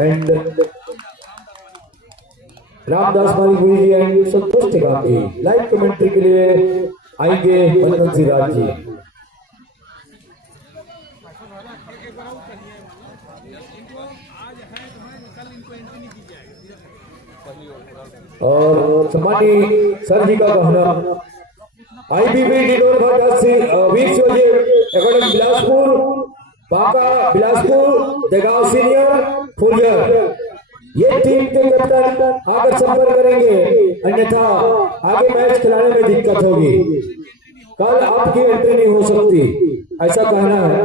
And Ramdas Mari ji and Santosh Tikam ji. Live commentary के लिए आएंगे बंधन सिराज जी। और सम्मानी सर जी का कहना आईबीबी वीर शिवाजी एकेडमी बिलासपुर बांका बिलासपुर देगांव सीनियर फुलियर ये टीम के कप्तान आकर संपर्क करेंगे, अन्यथा आगे मैच खिलाने में दिक्कत होगी। कल आपकी एंट्री नहीं हो सकती, ऐसा कहना है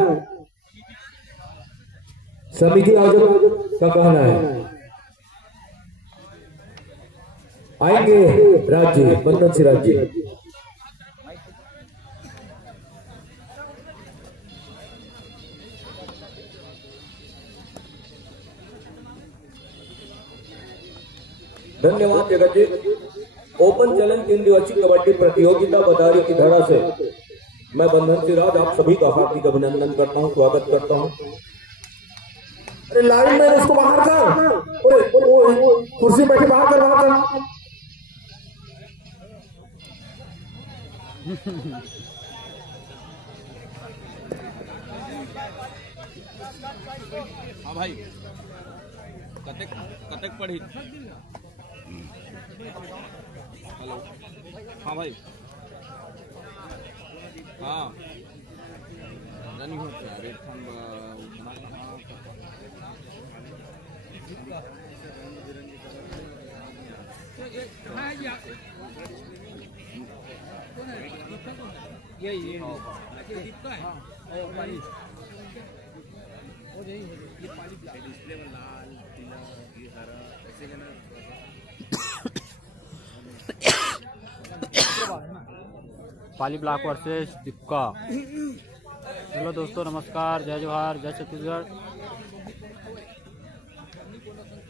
समिति आयोजक का कहना है। आएंगे राज्य बंधन सिराज जी। धन्यवाद जगत जी। ओपन चैलेंज 3 दिवसीय कबड्डी प्रतियोगिता बदायूं की धरा से मैं बंधन सिराज आप सभी का हार्दिक अभिनंदन करता हूं, स्वागत करता हूं। अरे लाइन में उसको बाहर कर, कुर्सी बैठे बाहर कर, बाहर कर। हाँ भाई कतक पढ़ी। हेलो हाँ भाई हाँ रनिंग होती है रेड थंब ये डिस्प्ले में लाल पीला ये हरा ऐसे का ना पाली ब्लॉक वर्सेस दिक्का। हेलो दोस्तों, नमस्कार, जय जोहार, जय छत्तीसगढ़।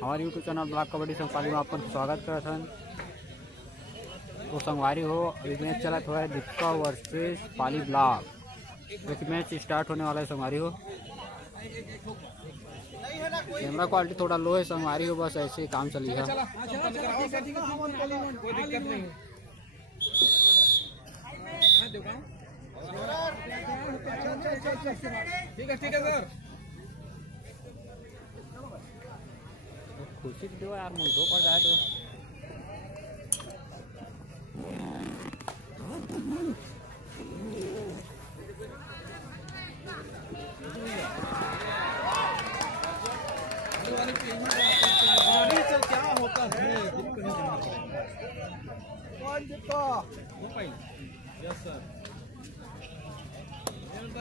हमारे यूट्यूब चैनल ब्लॉक कबड्डी संघ पाली में आपका स्वागत करत हन। तो संगवारी हो एक मैच चला हुआ है दिक्का वर्सेस पाली ब्लॉक। एक मैच स्टार्ट होने वाला है संगवारी हो। कैमरा क्वालिटी थोड़ा लो है संगवारी हो, बस ऐसे ही काम चली है। ठीक है सर। खुशी दो यार, मुझे दो पड़ जाए तो क्या होता है यस सर।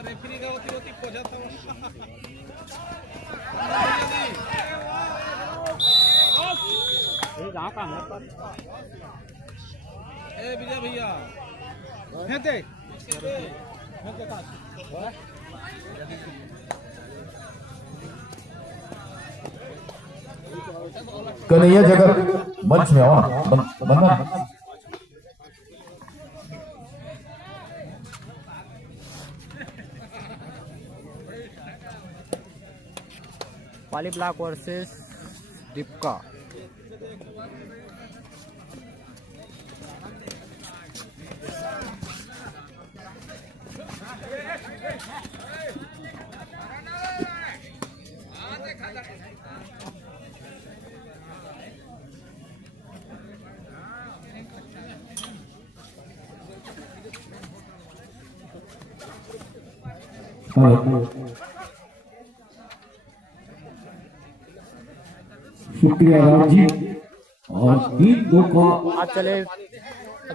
रेफरी का होती खो जाता हूँ। ए विजय भैया कन्हैया जगत मंच में आओ ना बंधन। पाली ब्लॉक वर्सेस दिक्का। शुक्रिया राम जी। और इन दो का अब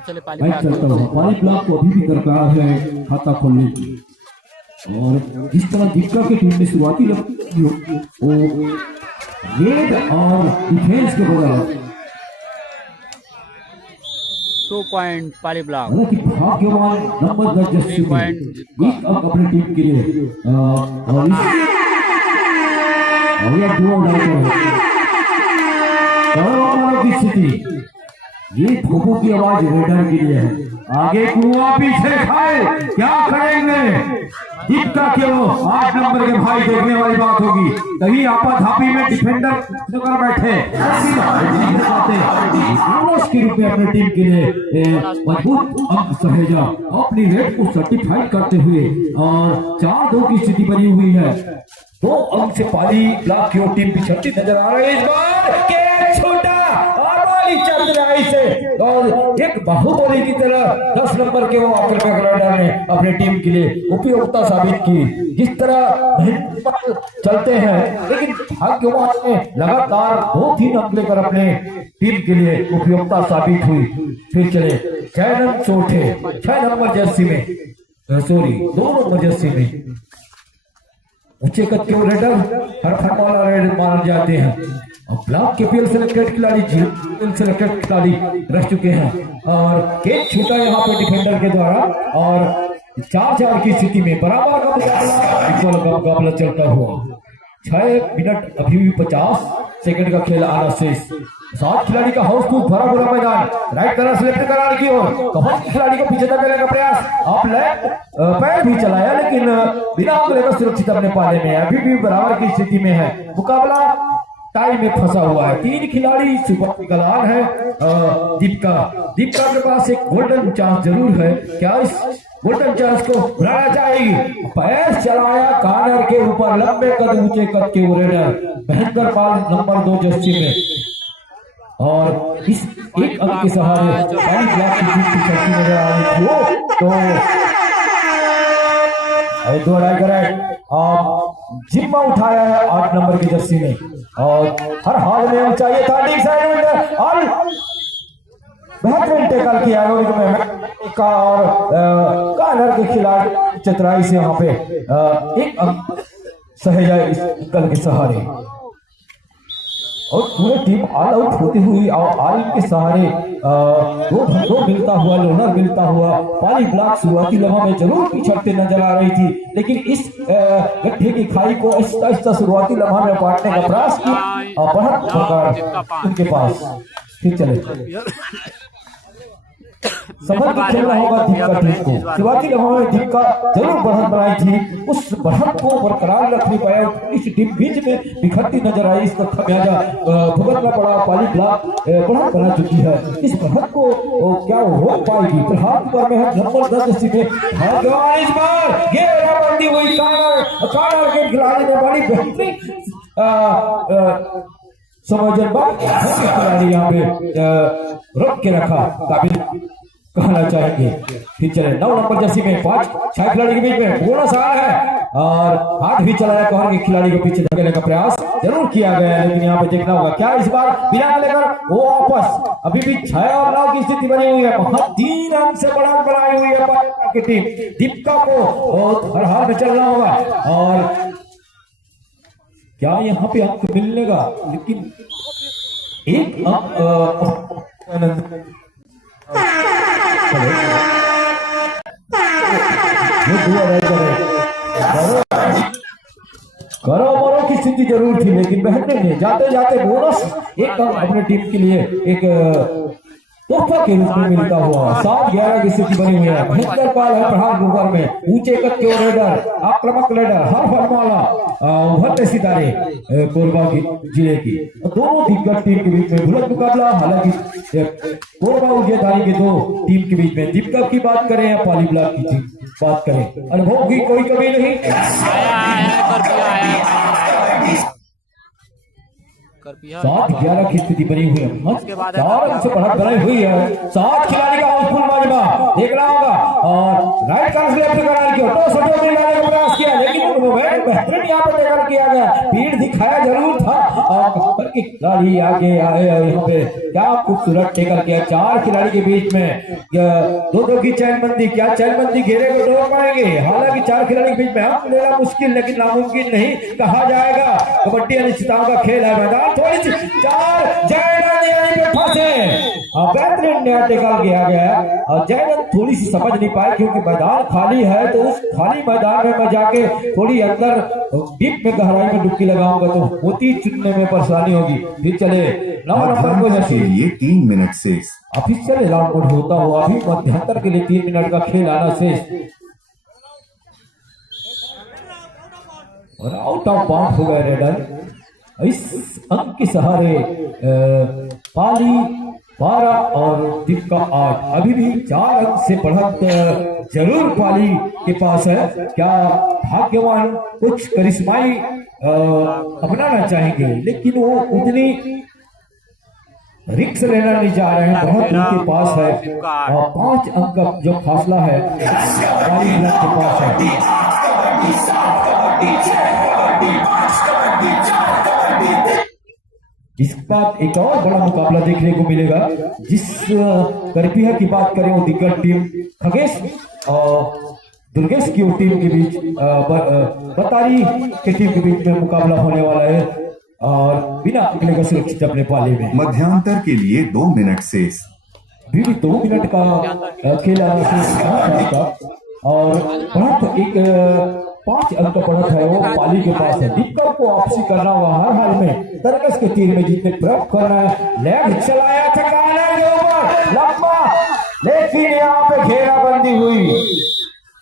चले पाली मैं चलता हूँ। पाली ब्लॉक को अभी भी दरकार है खाता खोलने की। और जिस तरह दिक्का की टीम में शुरुआती वो रेड और डिफेंस के दौरान 2 पॉइंट पाली ब्लॉक। भाग्यवान नंबर 10 पॉइंट अपनी टीम के लिए। और ये स्थिति, ये ठोकों की आवाज रेडर के लिए है आगे कुआं पीछे खाए, क्या करेंगे? दीपिका क्यों 8 नंबर के भाई, देखने वाली बात होगी। कहीं आपाधापी में डिफेंडर कर बैठे के रूप में अपनी टीम के लिए मजबूत अंक सहेजा, अपनी रेट को सर्टिफाइड करते हुए और 4-2 की स्थिति बनी हुई है। 2 अंक से पाली ब्लॉक की ओर टीम पिछड़ती नजर आ रही है। इस बार कैच छोटा और बॉली चल रही से और एक बाहुबली की तरह 10 नंबर के वो आक्रमक राइडर ने अपनी टीम के लिए उपयोगिता साबित की। जिस तरह चलते हैं लेकिन भाग्यवान ने लगातार 2-3 अंक लेकर अपने टीम के लिए उपयोगिता साबित हुई। फिर चले चैनन चौथे 6 नंबर जर्सी में, सॉरी 2 नंबर जर्सी में ऊंचे कद के रेडर हर फटवाला रेडर माने जाते हैं और ब्लॉक के पीएल सेलेक्टेड खिलाड़ी सेलेक्टेड खिलाड़ी रह चुके हैं और कैच छूटा यहाँ पे डिफेंडर के द्वारा और 4-4 की स्थिति में बराबर का मुकाबला चलता हुआ। 6 मिनट अभी भी 50 सेकंड का खेल आना शेष। 7 खिलाड़ी का हाउसफुल भरा भरा मैदान, राइट तरफ से लेफ्ट कराने की ओर कौन खिलाड़ी को पीछे धकेलने का प्रयास, आप लेफ्ट पैर भी चलाया लेकिन बिना आंख लेकर सुरक्षित अपने पाले में, अभी भी बराबर की स्थिति में है। मुकाबला टाई में फंसा हुआ है। 3 खिलाड़ी सुपर कलान है। दीपिका के पास एक गोल्डन चांस जरूर है, क्या इस गोल्डन चांस को बनाना चाहेगी? पैर चलाया कॉर्नर के ऊपर, लंबे कद ऊंचे कद के रेडर भयंकर पाल नंबर 2 जर्सी में और इस एक अंक के सहारे पाली ब्लॉक की जीत की चर्चा नजर आ रही थी। तो 2 राइडर जिम्मा उठाया है 8 नंबर की जर्सी में और हर हाल में चाहिए था डी साइड और बेहतरीन टैकल किया का और कॉर्नर के खिलाड़ी चतुराई से वहां पे एक अंक सहेजा इस कल के सहारे और पूरी टीम ऑल आउट होती हुई और ऑल के सहारे दो मिलता हुआ लोनर मिलता हुआ पाली ब्लॉक शुरुआती लम्हा में जरूर पिछड़ते नजर आ रही थी, लेकिन इस गड्ढे की खाई को आहिस्ता शुरुआती लम्हा में बांटने का प्रयास किया और बढ़त प्रकार उनके पास। फिर चले सफल खेलना होगा दीपिका टीम को। शुरुआती लम्हा में दीपिका जरूर बढ़त बनाई थी, उस बढ़त को बरकरार रख नहीं पाया, इस टीम बीच में बिखरती नजर आई। इसका खमियाजा भुगतना पड़ा, पाली ब्लॉक बढ़त बना चुकी है। इस बढ़त को क्या रोक पाएगी? फिलहाल पर में है नंबर 10 में भगवान इस बार घेराबंदी हुई, कॉर्नर के खिलाड़ी ने बड़ी बेहतरीन खिलाड़ी यहाँ पे रोक के रखा, काबिल कहना चाहेंगे। फिर चले 9 नंबर जर्सी में 5-6 खिलाड़ी के बीच में बोनस आ रहा है और हाथ भी चलाया कौन के खिलाड़ी को पीछे धकेलने का प्रयास जरूर किया गया है, लेकिन यहाँ पे देखना होगा क्या इस बार बिना लेकर वो वापस। अभी भी 6 और 9 की स्थिति बनी हुई है, बहुत 3 अंक से बड़ा बनाई हुई है की टीम। दीपिका को हर हाल में चलना होगा और क्या यहाँ पे अंक मिलने का, लेकिन एक करो मरो की स्थिति जरूर थी, लेकिन बेहतर नहीं। जाते जाते बोनस एक अपने टीम के लिए एक तोहफा के रूप में मिलता हुआ 7-11 की स्थिति बनी हुई है। भयंकर काल है प्रहार ऊपर में, ऊंचे कद के रेडर, आक्रामक रेडर, हर फरमाला उभरते सितारे कोरबा जिले की दोनों दिग्गज टीम के बीच में बुलंद मुकाबला। हालांकि कोरबा विजेताई के 2 टीम के बीच में दीपिका की बात करें या पाली ब्लॉक की बात करें, अनुभव की कोई कमी नहीं। 7-11 की स्थिति बनी हुई है, 4 अंक से बढ़त बनाई हुई है। 7 खिलाड़ी का हाउसफुल माजमा देख रहा होगा और राइट कार्ड से लेफ्ट कराने की का प्रयास किया, लेकिन बेहतरीन यहाँ पर टैकल किया गया, भीड़ दिखाया जरूर था और खिलाड़ी आगे आए यहाँ पे क्या खूबसूरत टैकल किया। 4 खिलाड़ी के बीच में 2-2 की चैनबंदी, क्या चैनबंदी घेरे को तोड़ पाएंगे? हालांकि 4 खिलाड़ी के बीच में अंक लेना मुश्किल लेकिन नामुमकिन नहीं कहा जाएगा। कबड्डी अनिश्चितताओं का खेल है, मैदान थोड़ी सी 4 जय फंसे बेहतरीन न्याय निकाल गया गया। जयनंद थोड़ी सी समझ नहीं पाए क्योंकि मैदान खाली है, तो उस खाली मैदान में मैं जाके थोड़ी अंदर डीप में गहराई में डुबकी लगाऊंगा तो मोती चुनने में परेशानी होगी। फिर चले 9 नंबर को के लिए 3 मिनट शेष। ऑफिशियल अलाउंड होता हुआ अभी मध्यांतर के लिए 3 मिनट का खेल आना शेष और आउट ऑफ बाउंड हो गए रेडर। इस अंक के सहारे पाली 12 और दीपिका 8, अभी भी 4 अंक से बढ़त जरूर पाली के पास है। क्या भाग्यवान कुछ करिश्माई अपनाना चाहेंगे, लेकिन वो उतनी रिक्स लेना नहीं जा रहे हैं। बहुत उनके पास है और 5 अंक का जो फासला है पाली के पास है। इसका एक और बड़ा मुकाबला देखने को मिलेगा। जिस करपिया की बात करें वो दिग्गज टीम खगेश और दुर्गेश की टीम के बीच बतारी की टीम के बीच में मुकाबला होने वाला है और बिना अगले सुरक्षित अपने पाले में। मध्यांतर के लिए 2 मिनट शेष। भी 2 मिनट का खेल और बढ़त एक 5 अंक बढ़त है वो पाली के पास है। दीपक को वापसी करना हुआ हर हाल में तरकस के तीर में जीतने प्रयोग करना है। लेग चलाया था के ऊपर लंबा, लेकिन यहाँ पे घेराबंदी हुई।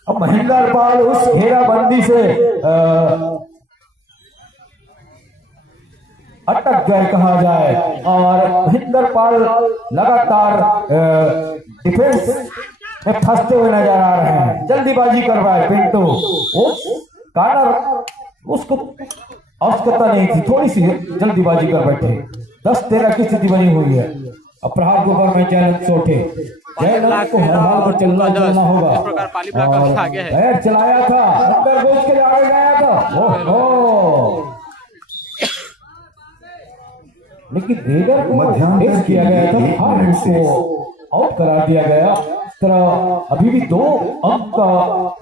अब महेंद्र पाल उस घेराबंदी से अटक गए कहा जाए और महेंद्र पाल लगातार डिफेंस में फंसते हुए नजर आ रहे हैं। जल्दीबाजी करवाए पिंटू, उस कार्नर उसको आवश्यकता नहीं थी, थोड़ी सी जल्दीबाजी कर बैठे। 10-13 की स्थिति बनी हुई है। अब प्रहार के ऊपर में जयनंद सोटे, जयनंद को हर हाल में चलना होगा। पैर चलाया था, अंदर घुस के आगे गया था, ओहो, लेकिन रेडर को टेस्ट किया गया था, हार उसको आउट करा दिया गया। इस तरह अभी भी 2 अंक का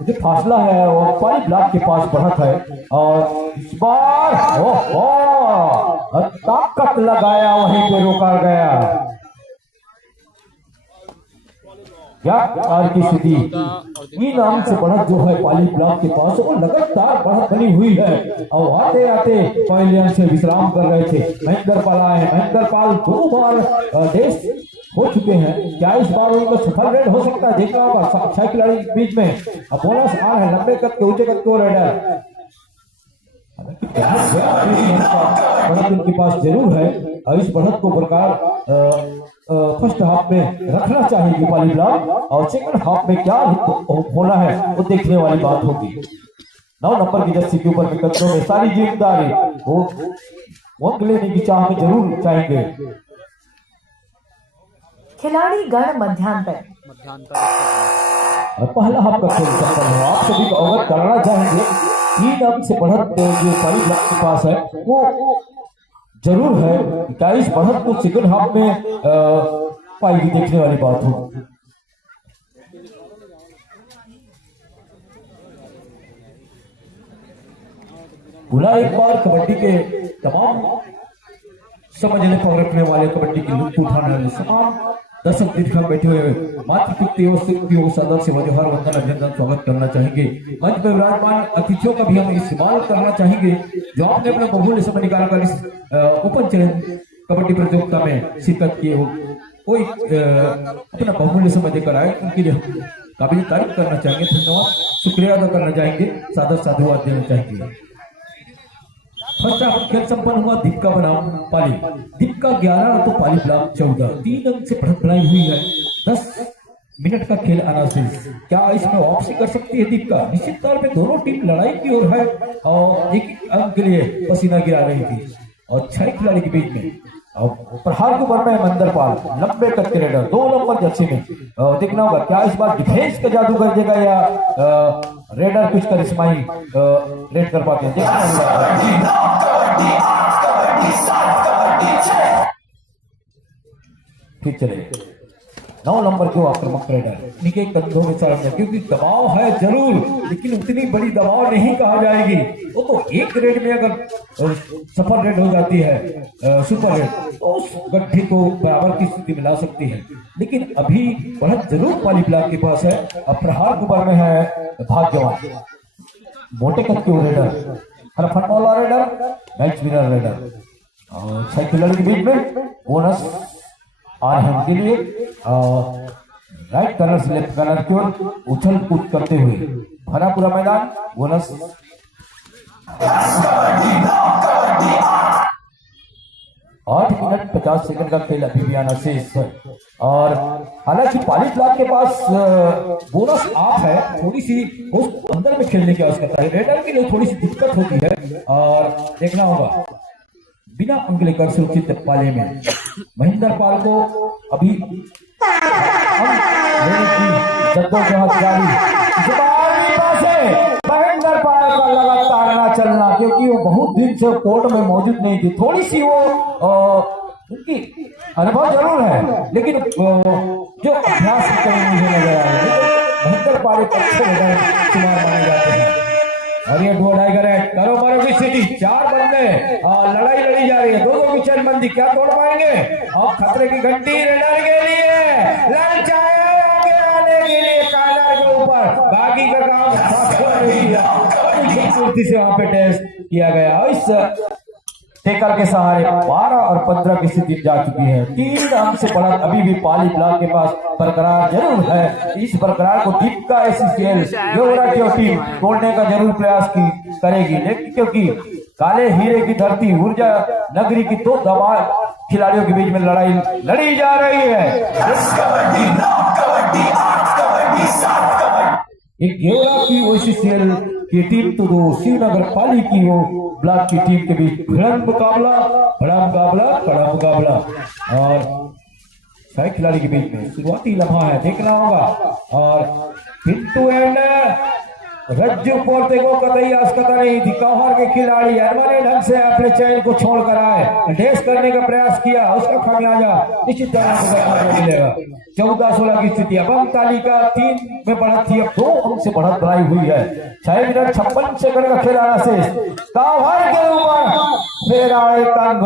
जो फासला है वो पाली ब्लॉक के पास बढ़त है और इस बार ताकत लगाया, वहीं पे रोका गया। क्या प्रकार की स्थिति, 3 अंक से बढ़त जो है पाली ब्लॉक के पास वो लगातार बढ़त बनी हुई है और आते आते पहले से विश्राम कर रहे थे। महेंद्र पाल आए, महेंद्र पाल 2 बार देश हो चुके हैं। क्या इस बार उनका सफल रेड हो सकता है, देखना होगा। 6 खिलाड़ी के बीच में अब बोनस आ रहा है, लंबे कद के ऊंचे कद के रेडर बढ़त उनके पास जरूर है और इस बढ़त को प्रकार फर्स्ट हाफ में रखना चाहिए पाली ब्लॉक और सेकंड हाफ में क्या होना है वो देखने वाली बात होगी। 9 नंबर की जर्सी के ऊपर कदमों में सारी जिम्मेदारी वो अंक लेने की चाह में जरूर चाहेंगे। खिलाड़ी गण मध्यांतर पहला हाफ का खेल सफल है। आप सभी को अवगत कराना चाहेंगे 3 अंक से बढ़त जो पाली ब्लॉक के पास है वो जरूर है। 21 बढ़त को सेकंड हाफ में पाएगी, देखने वाली बात हो। पुनः एक बार कबड्डी के तमाम समझने पर रखने वाले कबड्डी की लुत्फ उठाने वाले तमाम दर्शक दीर्घा बैठे हुए मातृ सदर से हर वंदन अभिनंदन स्वागत करना चाहेंगे। मंच पर विराजमान अतिथियों का भी हम इस्तेमाल करना चाहेंगे जो आपने अपना बहुमूल्य समय निकालकर इस ओपन चैलेंज कबड्डी प्रतियोगिता में शिरकत किए हो, कोई अपना बहुमूल्य समय देकर आए, उनके लिए हम काबिल तारीफ करना चाहेंगे, धन्यवाद शुक्रिया अदा करना चाहेंगे, सादर साधुवाद देना चाहेंगे। फर्स्ट हाफ खेल संपन्न हुआ दीपिका बनाम पाली। दीपिका 11 तो पाली ब्लॉक 14, 3 अंक से बढ़त बनाई हुई है। 10 मिनट का खेल आना शेष। क्या इसमें वापसी कर सकती है दीपिका? निश्चित तौर पे दोनों टीम लड़ाई की ओर है और एक अंक के लिए पसीना गिरा रही थी और 6 खिलाड़ी के बीच में और प्रहार को बढ़ना है महेंद्र पाल, लंबे कद के रेडर 2 नंबर जर्सी में। देखना होगा क्या इस बार डिफेंस का जादू कर देगा या रेडर कुछ करिश्माई रेड कर पाते हैं। फिर चले 9 नंबर के आक्रामक रेडर, इनके कंधों में सामने क्योंकि दबाव है जरूर, लेकिन उतनी बड़ी दबाव नहीं कहा जाएगी। वो तो एक रेड में अगर सफल रेड हो जाती है सुपर रेड, तो उस गड्ढे को बराबर की स्थिति में ला सकती है। लेकिन अभी बढ़त जरूर पाली ब्लॉक के पास है। अब प्रहार कुबर में है भाग्यवान, मोटे कद के रेडर, हरफन वाला रेडर, मैच विनर रेडर। और 6 खिलाड़ी के बीच में बोनस आ रहे हैं उनके लिए। राइट कॉर्नर से लेफ्ट कॉर्नर की ओर उछल कूद करते हुए भरा पूरा मैदान। बोनस 8 मिनट 50 सेकंड का खेल अभी भी आना शेष है। और हालांकि पाली ब्लॉक के पास बोनस आप है, थोड़ी सी उस अंदर में खेलने की आवश्यकता है। रेडर के लिए थोड़ी सी दिक्कत होती है और देखना होगा बिना अंक लेकर सुरक्षित पाले में महेंद्र पाल को अभी जद्दोजहद जारी। महेंद्र पाल का लगातार ना चलना, क्योंकि वो बहुत दिन से कोर्ट में मौजूद नहीं थी। थोड़ी सी वो उनकी अनुभव जरूर है, लेकिन जो अभ्यास की कमी मुझे नजर आ रही है। महेंद्र पाल एक अच्छे चुनाव माने जाते हैं। और ये डुओ टाइगर है, करो मारो की स्थिति, 4 बंदे और लड़ाई लड़ी जा रही है। 2 की चरणबंदी क्या तोड़ पाएंगे? और खतरे की घंटी रेडर के लिए ललचाए आगे आने के लिए कॉर्नर के ऊपर बाकी का काम खूबसूरती से वहां पे टेस्ट किया गया। इस टेकर के सहारे 12 और 15 की स्थिति जा चुकी है। 3 अंक से बढ़त अभी भी पाली ब्लॉक के पास बरकरार जरूर है। इस बरकरार को दीपिका एससीएल की टीम तोड़ने का जरूर प्रयास करेगी, लेकिन क्योंकि काले हीरे की धरती ऊर्जा नगरी की 2 दवा खिलाड़ियों के बीच में लड़ाई लड़ी जा रही है। एक गेवरा की ओसीसीएल की टीम तो 2 श्रीनगर पाली की वो ब्लॉक की टीम के बीच बड़ा मुकाबला, कड़ा मुकाबला। और 6 खिलाड़ी के बीच में शुरुआती लम्हा है, देखना होगा। और पिंटू एंड रज्जू पोर्ते को कतई आवश्यकता नहीं थी। कौहर के खिलाड़ी अनवानी ढंग से अपने चयन को छोड़कर आए, डेस करने का प्रयास किया, उसका खामियाजा निश्चित तरह से मिलेगा। 14-16 की स्थिति। अब अंक तालिका 3 में बढ़त थी, अब 2 अंक से बढ़त बढ़ाई हुई है। 6 मिनट 56 सेकंड का खेल आना शेष। कौहर के ऊपर फिर आए तंग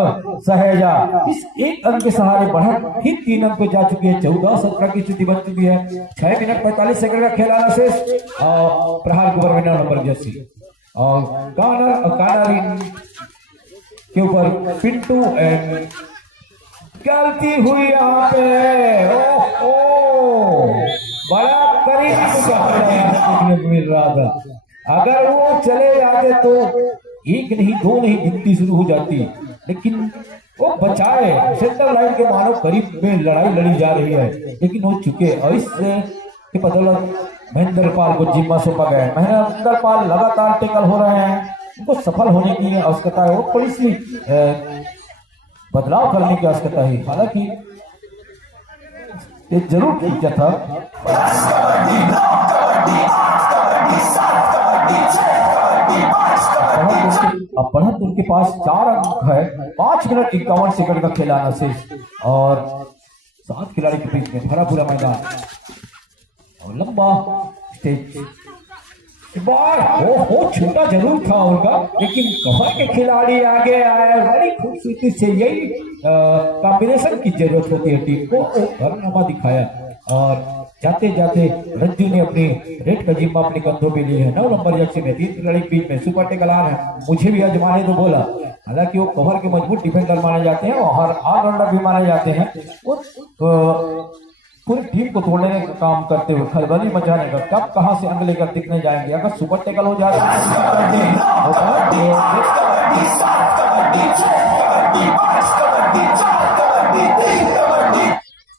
सहेजा। इस 1 अंक के सहारे बढ़त ही 3 अंक पे जा चुकी है। 14-17 की स्थिति बन चुकी है। 6 मिनट 45 सेकंड का खेल आना शेष। प्रहार कुबर में नंबर जर्सी और कानर के ऊपर पिंटू एंड गलती हुई यहाँ पे। बड़ा करीब मिल रहा था। अगर वो चले जाते तो 1 नहीं 2 नहीं गिनती शुरू हो जाती, लेकिन वो बचाए। सेंटर लाइन के मानो करीब में लड़ाई लड़ी जा रही है, लेकिन वो चुके। और इसके बदौलत महेंद्र पाल को जिम्मा सौंपा गया है। महेंद्र पाल लगातार टेकल हो रहे हैं, उनको सफल होने की आवश्यकता है। वो थोड़ी सी बदलाव करने की आवश्यकता है। हालांकि ये जरूर खींचा था। अब बढ़त उनके पास 4 अंक है। 5 मिनट 51 सेकंड का खेल आना शेष। और 7 खिलाड़ी के बीच में भरा पूरा मैदान और लंबा स्टेज। छोटा जरूर था उनका, लेकिन कवर के खिलाड़ी आगे आए। बड़ी खूबसूरती से यही कॉम्बिनेशन की जरूरत होती है टीम को। कारनामा दिखाया और जाते जाते रज्जू ने अपनी रेड का जिम्मा अपने कंधों पे लिए है। 9 नंबर जर्सी में 3 खिलाड़ी के बीच में सुपर टेकलान है। मुझे भी आजमाने तो बोला, हालांकि वो कवर के मजबूत डिफेंडर माने जाते हैं और ऑलराउंडर भी माने जाते हैं। वो पूरी टीम को तोड़ने का काम करते हुए खलबली मचाने का कब कहां से अंग लेकर दिखने जाएंगे। अगर सुपर टेकल हो जाता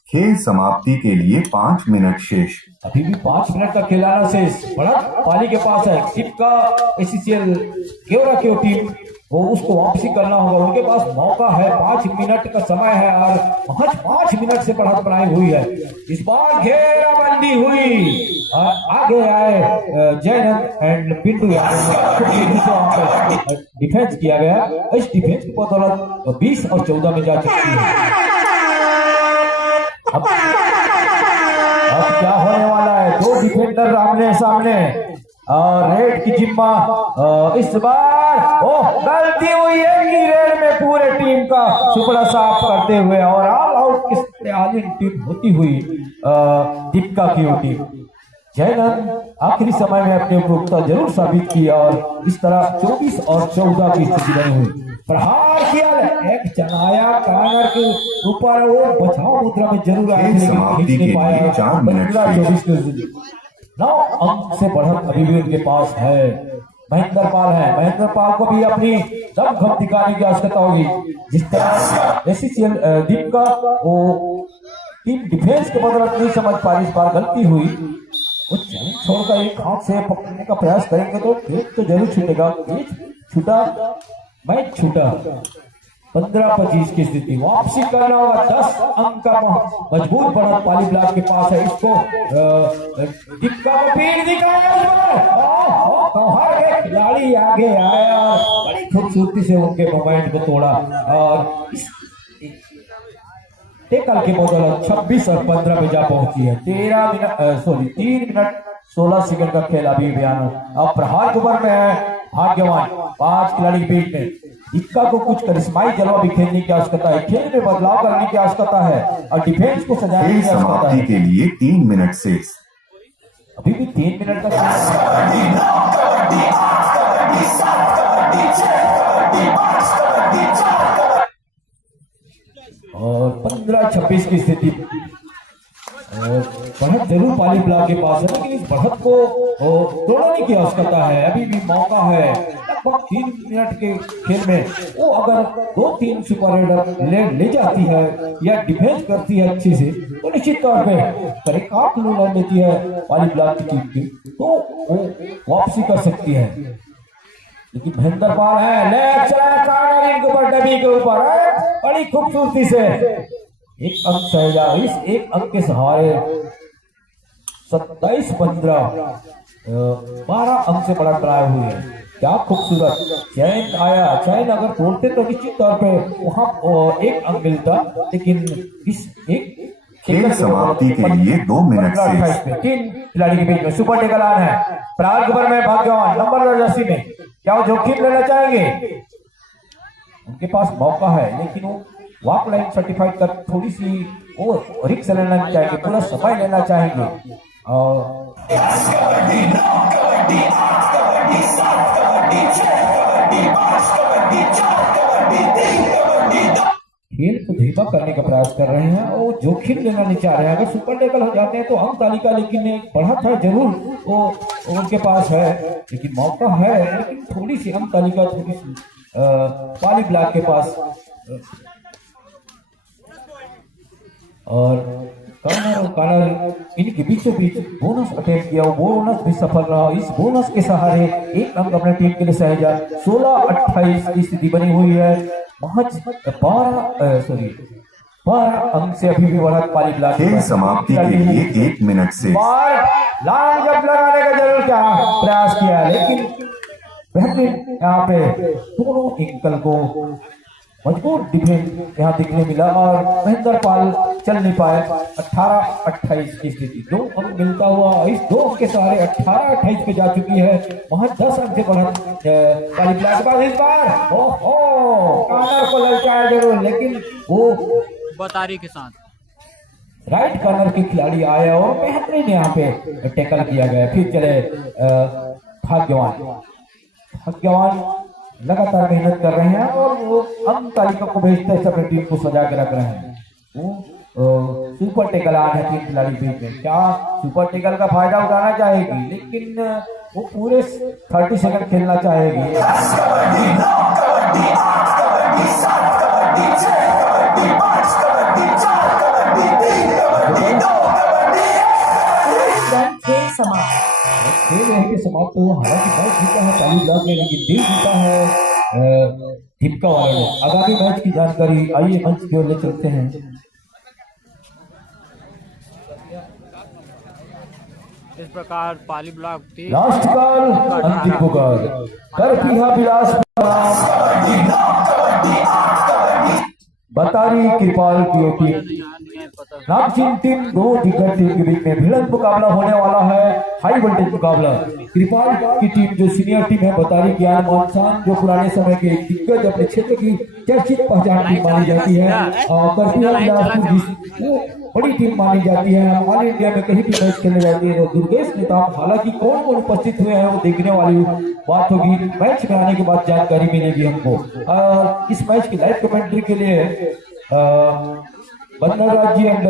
खेल समाप्ति के लिए 5 मिनट शेष। अभी भी 5 मिनट का खिलाना शेष। बढ़त पाली के पास है। दीपिका एससीएल गेवरा की टीम वो उसको वापसी करना होगा। उनके पास मौका है, 5 मिनट का समय है और महज 5 मिनट से बढ़त बनाई हुई है। इस बार घेराबंदी हुई और आगे आए जयनंद एंड पिंटू। डिफेंस किया गया। इस डिफेंस की बदौलत 20 और 14 में जा चुकी है। अब क्या होने वाला है? 2 डिफेंडर आमने सामने और रेड की जिम्मा इस बार बार ओह गलती हुई है कि रेड में पूरे टीम का सुपड़ा साफ करते हुए और ऑल आउट की आलिन टीम होती हुई दीपिका की टीम। जयनंद आखिरी समय में अपने उपयोगिता जरूर साबित की और इस तरह 24 और 14 की स्थिति बनी हुई। प्रहार किया, एक चलाया कॉर्नर के ऊपर, वो बचाव मुद्रा में जरूर आए लेकिन खींच नहीं पाया। 9 अंक से बढ़त अभी भी उनके पास है। महेंद्र पाल है, महेंद्र पाल को भी अपनी दमखम दिखाने की आवश्यकता होगी। जिस तरह एससीएल दीपिका वो टीम डिफेंस के बदौलत नहीं समझ पाई, इस बार गलती हुई। वो चैलेंज छोड़कर एक हाथ से पकड़ने का प्रयास करेंगे तो खेल तो जरूर छूटेगा। छूटा, मैच छूटा। 15-25 की स्थिति, वापसी करना होगा। 10 अंक का मजबूत बढ़त पाली ब्लॉक के पास है। इसको दीपिका को पीठ दिखाया, खिलाड़ी आगे आया, बड़ी खूबसूरती से उनके मोमेंट को तोड़ा और इस टेकल के बदौलत 26 और 15 पे जा पहुंची है। 3 मिनट 16 सेकंड का खेल अभी बयान। अब प्रहार ओवर में है भाग्यवान 5 खिलाड़ी के बीच में। दीपिका को कुछ करिश्माई जलवा भी खेलने की आवश्यकता है, खेल में बदलाव करने की आवश्यकता है और डिफेंस को सजाने की आवश्यकता है। के लिए 3 मिनट शेष। अभी भी 3 मिनट का और 15-26 की स्थिति और बढ़त जरूर पाली ब्लॉक के पास है, लेकिन इस बढ़त को तोड़ने की आवश्यकता है। अभी भी मौका है। लगभग 3 मिनट के खेल में वो अगर 2-3 सुपर रेडर ले जाती है या डिफेंस करती है अच्छी से तो निश्चित तौर पर एक आठ लड़ लेती है पाली ब्लॉक की टीम की, तो वो वापसी कर सकती है। लेकिन महेंद्र पाल है, लेग चला कॉर्नर इनके ऊपर, डमी के ऊपर है, बड़ी खूबसूरती से एक अंक सहेजा। इस एक अंक के सहारे 27-15 12 अंक से बड़ा बनाए हुए हैं। क्या खूबसूरत चैन आया। चैन अगर तोड़ते तो निश्चित तौर पे वहां 1 अंक मिलता, लेकिन इस एक खेल समाप्ति के लिए 2 मिनट से 3 खिलाड़ी के बीच में सुपर टेकल ऑन है। प्राग ओवर में भाग्यवान नंबर जर्सी में क्या वो जोखिम लेना चाहेंगे? उनके पास मौका है, लेकिन वो वॉक लाइन सर्टिफाइड कर थोड़ी सी वो रिक्स लेना चाहेंगे, पूरा समय लेना चाहेंगे और खेल को धीमा करने का प्रयास कर रहे हैं और जोखिम लेना नहीं चाह रहे हैं। अगर सुपर टेकल हो जाते हैं तो अंक तालिका लेकिन एक बढ़त है जरूर वो उनके पास है, लेकिन मौका है, लेकिन थोड़ी सी अंक तालिका थोड़ी सी पाली ब्लॉक के पास। और कॉर्नर इनके बीचों बीच बोनस अटेम्प्ट किया, वो बोनस भी सफल रहा। इस बोनस के सहारे 1 अंक अपने टीम के लिए सहेजा। 16-28 की स्थिति बनी हुई है। महज 12 अंक से अभी भी बढ़त पाली ब्लॉक। खेल समाप्ति के लिए 1 मिनट से लाइन जब लगाने का जरूर क्या प्रयास किया, लेकिन बेहतरीन यहाँ पे दोनों एंकल को मजबूत डिफेंस यहाँ दिखने मिला और महेंद्र पाल चल नहीं पाए। 18-28 की स्थिति, 2 अंक मिलता हुआ इस 2 अंक के सहारे 18-28 पे जा चुकी है। वहां 10 अंक से बढ़त पाली ब्लॉक के इस बार कॉर्नर को ललचाया जरूर, लेकिन वो बतारी के साथ राइट कॉर्नर के खिलाड़ी आया और बेहतरीन यहाँ पे टैकल किया गया। फिर चले भाग्यवान लगातार मेहनत कर रहे हैं और वो अंक तालिका को भेजते हैं, अपनी टीम को सजा के रख रहे हैं। वो सुपर टेकल आ है 3 खिलाड़ी बीच में, क्या सुपर टेकल का फायदा उठाना चाहेगी, लेकिन वो पूरे 30 सेकंड खेलना चाहेगी। खेल समाप्त। खेल यहीं पे समाप्त हुआ। हालांकि मैच जीता है पाली ब्लॉक ने, लेकिन दिल जीता है दीपिका वाले ने। आगामी मैच की जानकारी आइए मंच की ओर ले चलते हैं। इस प्रकार पाली ब्लॉक लास्ट कॉल, अंतिम पुकार, कर पिया बिलास बतारी कृपाल की टीम नामचीन टीम दो दिग्गज टीम के बीच में भिड़ंत मुकाबला होने वाला है, हाई वोल्टेज मुकाबला। कृपाल की टीम जो सीनियर टीम है, बतारी ज्ञान मोहन जो पुराने समय के दिग्गज अपने क्षेत्र की चर्चित पहचान टीम मानी जाती है, और बड़ी टीम मानी जाती है, ऑल इंडिया में कहीं भी मैच खेलने जाती है। तो दुर्गेश नेताम, हालांकि कौन कौन उपस्थित हुए हैं वो देखने वाली बात होगी, मैच में आने के बाद जानकारी मिलेगी हमको। इस मैच की लाइव कमेंट्री के लिए बंदर राज्य एंड